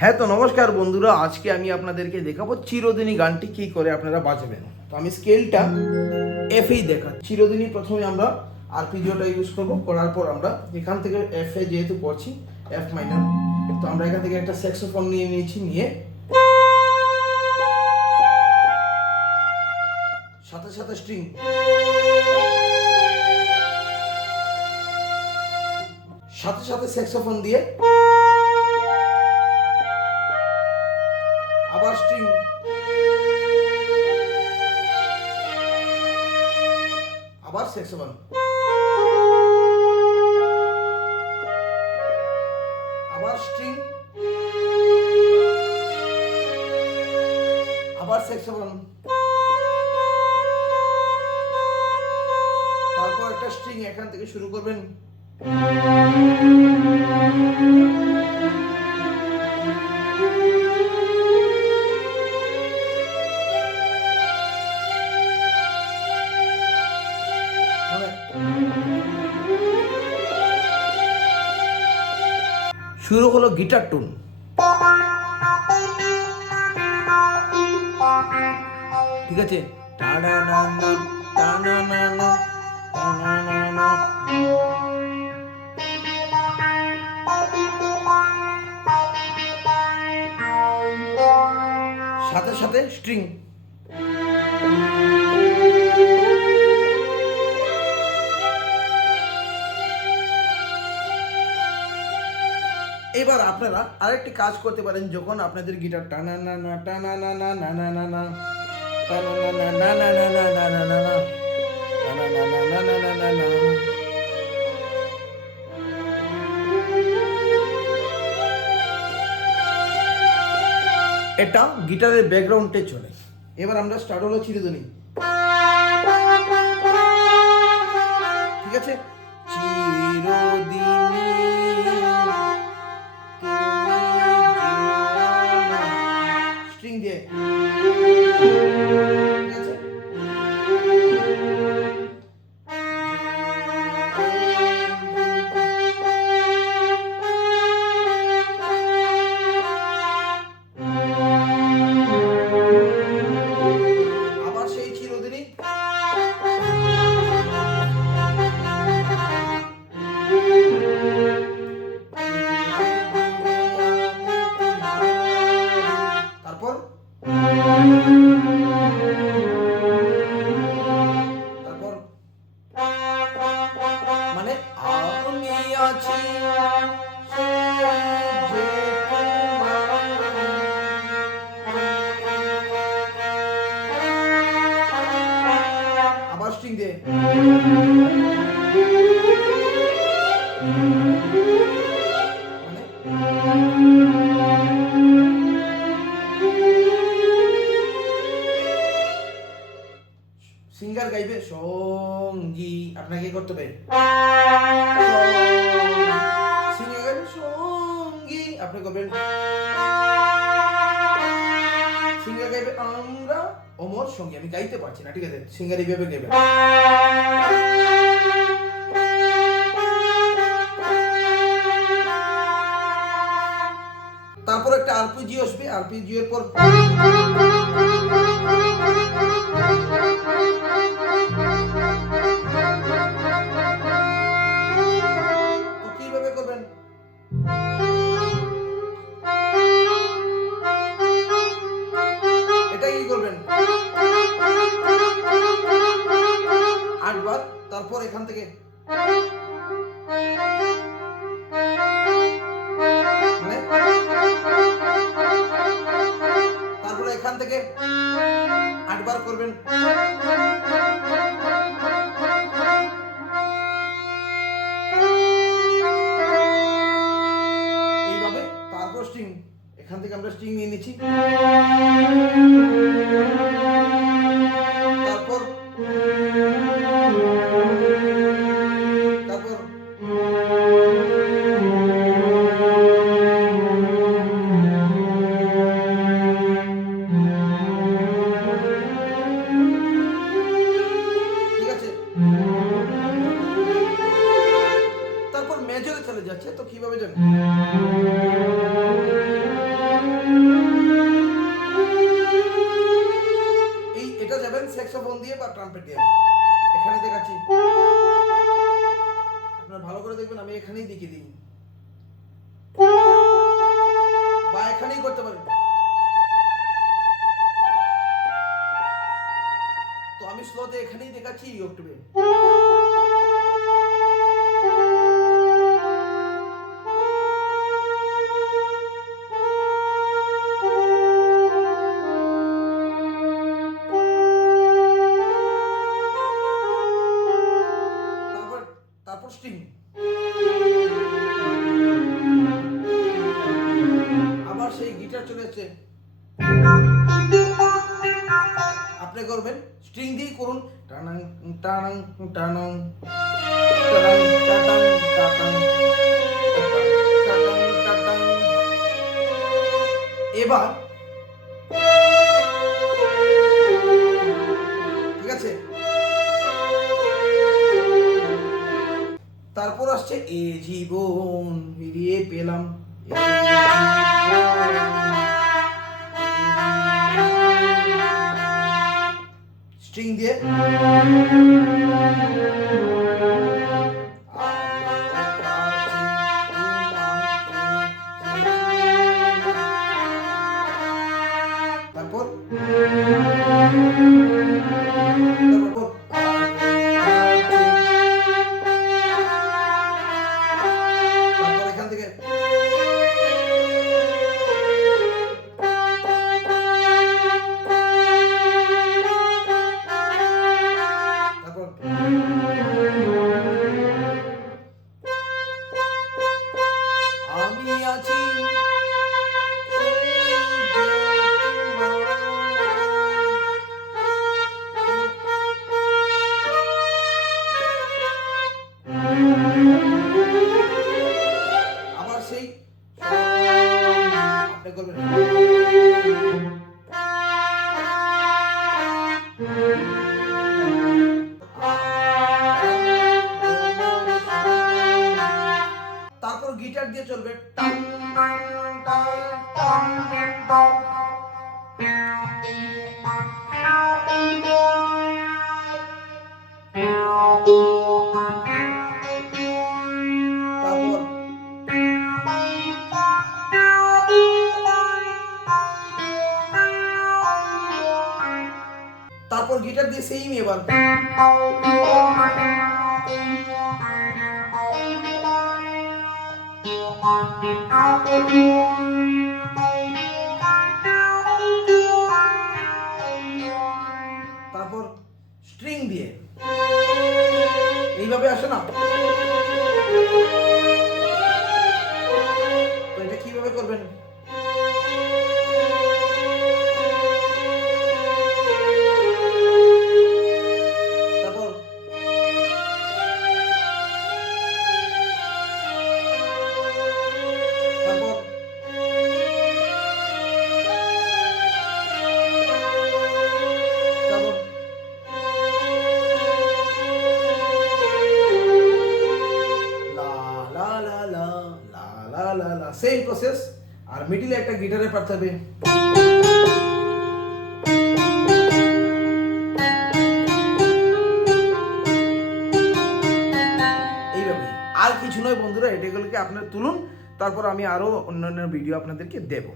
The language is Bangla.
হ্যাঁ, তো নমস্কার বন্ধুরা, আজকে আমি আপনাদেরকে দেখাবো চিরদিনী গানটি কী করে আপনারা বাজাবেন। তো আমি স্কেলটা এফেই দেখাচ্ছি। চিরদিনী প্রথমে আমরা আরপিজিওটা ইউজ করব, করার পর আমরা এখান থেকে এফে যেহেতু পড়ছি এফ মাইনর, তো আমরা এখান থেকে একটা স্যাক্সোফোন নিয়ে নিয়েছি, নিয়ে সাথে সাথে স্ট্রিং, সাথে সাথে স্যাক্সোফোন দিয়ে আবার স্ট্রিং, আবার স্যাক্সোফোন, আবার স্ট্রিং, আবার স্যাক্সোফোন, তারপর একটা স্ট্রিং এখান থেকে শুরু করবেন। শুরু হলো গিটার টোন। ঠিক আছে, সাথে সাথে স্ট্রিং, এবার আপনারা আরেকটি কাজ করতে পারেন, যখন আপনাদের গিটার টানা না না টানা না না না না না না টানা না না না না না না না না না টানা না না না না না না না, এটা গিটারের ব্যাকগ্রাউন্ডে চলে। এবার আমরা স্টার্ট হলো চিরদিনী। ঠিক আছে, চিরদিনী স্ট্রিং দিয়ে, ঠিক আছে, আবার সেই চিরদিনী, তারপর তারপর মানে আমি আছি সে যে তোমার, আবার স্ট্রিং দে, মানে সিঙ্গার গাইবে সঙ্গী, আপনাকে কি করতে হবে, সিঙ্গার গাইবে সঙ্গী, আপনি করবেন, সিঙ্গার গাইবে আমরা অমর সঙ্গী। আমি গাইতে পারছি না, ঠিক আছে, সিঙ্গার এইভাবে গাইবে। তারপর একটা আরপিজি আসবে, আরপিজি এর পর কিভাবে করবেন, এটাই কি করবেন 8 বার। তারপর এখান থেকে মানে তারপরে এখান থেকে 8 বার করবেন। এইভাবে তারপর স্ট্রিং, এখান থেকে আমরা স্ট্রিং নিয়ে নিচ্ছি, তারপর তারপর ঠিক আছে, তারপর মেজরে চলে যাচ্ছে। তো কিভাবে যাবে, ট্রাম্পেট দিয়ে এখানে দেখাচ্ছি, আপনারা ভালো করে দেখবেন, আমি এখানেই দেখিয়ে দিই বা এখানেই করতে পারেন। তো আমি স্লোতে এখানেই দেখাচ্ছি ই অক্টেভে। তারপর স্ট্রিং, আবার সেই গিটার চলে যাচ্ছে, আপনি করবেন স্ট্রিং দিয়ে করুন, টানাং টানাং টানাং টানাং টাটাং টাটাং টাটাং টাটাং। এবার ঠিক আছে, তারপর আসছে এ জীবন ফিরিয়ে পেলাম, স্ট্রিং দিয়ে তারপর এখান থেকে আমি আছি আবার সেই আপনি করবেন তারপর গিটার দিয়ে চলবে tongue tongue tongue tongue tongue. তারপর গিটার দিয়ে সেইম এবার তারপর স্ট্রিং দিয়ে এইভাবে আসে না, তো এটা কিভাবে করবেন, তারপর তারপর তারপর লা লা লা লা লা লা লা, সেম প্রসেস। আর মিডিলে একটা গিটারের পার্ট থাকবে, এইভাবে। আর কিছু নয় বন্ধুরা, এটাগুলোকে আপনারা তুলুন, তারপর আমি আরো অন্যান্য ভিডিও আপনাদেরকে দেব।